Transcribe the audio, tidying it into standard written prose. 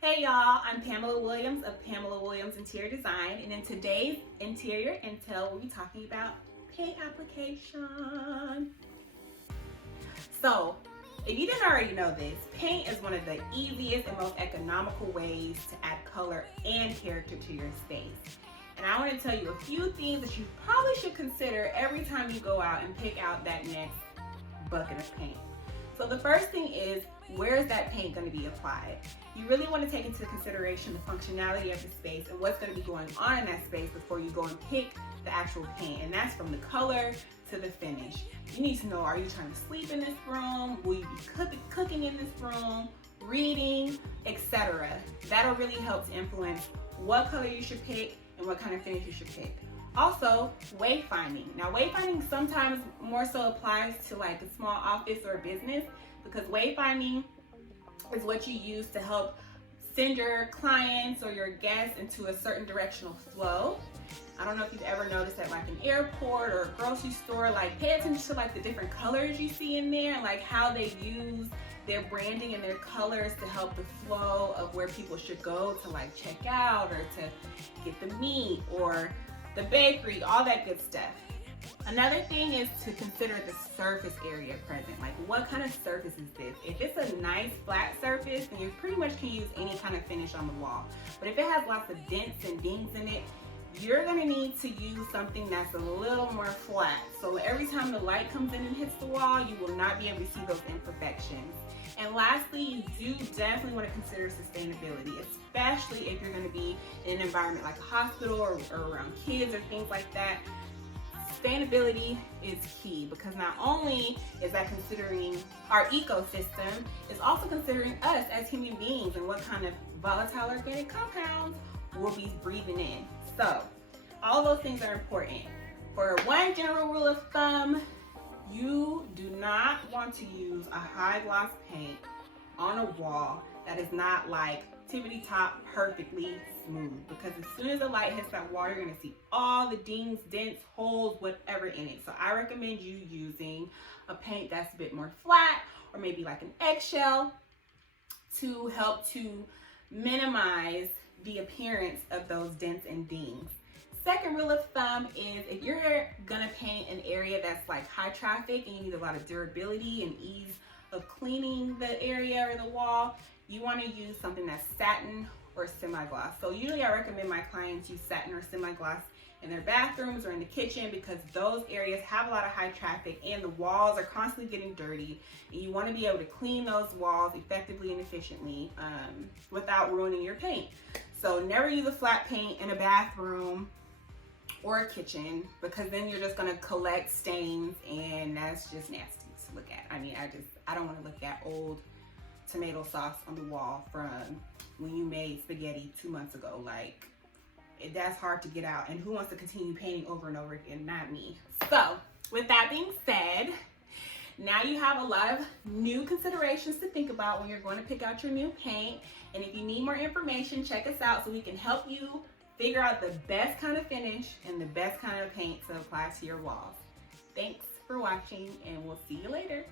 Hey y'all, I'm Pamela Williams of Pamela Williams Interior Design, and in today's Interior Intel, we'll be talking about paint application. So, if you didn't already know this, paint is one of the easiest and most economical ways to add color and character to your space. And I want to tell you a few things that you probably should consider every time you go out and pick out that next bucket of paint. So the first thing is, where is that paint going to be applied? You really want to take into consideration the functionality of the space and what's going to be going on in that space before you go and pick the actual paint. And that's from the color to the finish. You need to know, are you trying to sleep in this room? Will you be cooking in this room? Reading, etc. That'll really help to influence what color you should pick and what kind of finish you should pick. Also, wayfinding. Now, wayfinding sometimes more so applies to like a small office or a business, because wayfinding is what you use to help send your clients or your guests into a certain directional flow. I don't know if you've ever noticed at like an airport or a grocery store, like pay attention to like the different colors you see in there and like how they use their branding and their colors to help the flow of where people should go to like check out or to get the meat or the bakery, all that good stuff. Another thing is to consider the surface area present. Like, what kind of surface is this? If it's a nice flat surface, then you pretty much can use any kind of finish on the wall. But if it has lots of dents and dings in it, you're gonna need to use something that's a little more flat. So every time the light comes in and hits the wall, you will not be able to see those imperfections. And lastly, you do definitely want to consider sustainability, especially if you're going to be in an environment like a hospital or around kids or things like that. Sustainability is key, because not only is that considering our ecosystem, it's also considering us as human beings and what kind of volatile organic compounds we'll be breathing in. So all those things are important. For one general rule of thumb, you do not want to use a high gloss paint on a wall that is not like tippity top perfectly smooth, because as soon as the light hits that wall, you're going to see all the dings, dents, holes, whatever in it. So I recommend you using a paint that's a bit more flat, or maybe like an eggshell, to help to minimize the appearance of those dents and dings. Second rule of thumb is, if you're gonna paint an area that's like high traffic and you need a lot of durability and ease of cleaning the area or the wall, you want to use something that's satin or semi-gloss. So usually I recommend my clients use satin or semi-gloss in their bathrooms or in the kitchen, because those areas have a lot of high traffic and the walls are constantly getting dirty, and you want to be able to clean those walls effectively and efficiently without ruining your paint. So never use a flat paint in a bathroom or a kitchen, because then you're just going to collect stains, and that's just nasty to look at. I mean, I don't want to look at old tomato sauce on the wall from when you made spaghetti 2 months ago. Like, that's hard to get out, and who wants to continue painting over and over again? Not me. So with that being said, now you have a lot of new considerations to think about when you're going to pick out your new paint. And if you need more information, check us out so we can help you figure out the best kind of finish and the best kind of paint to apply to your walls. Thanks for watching, and we'll see you later.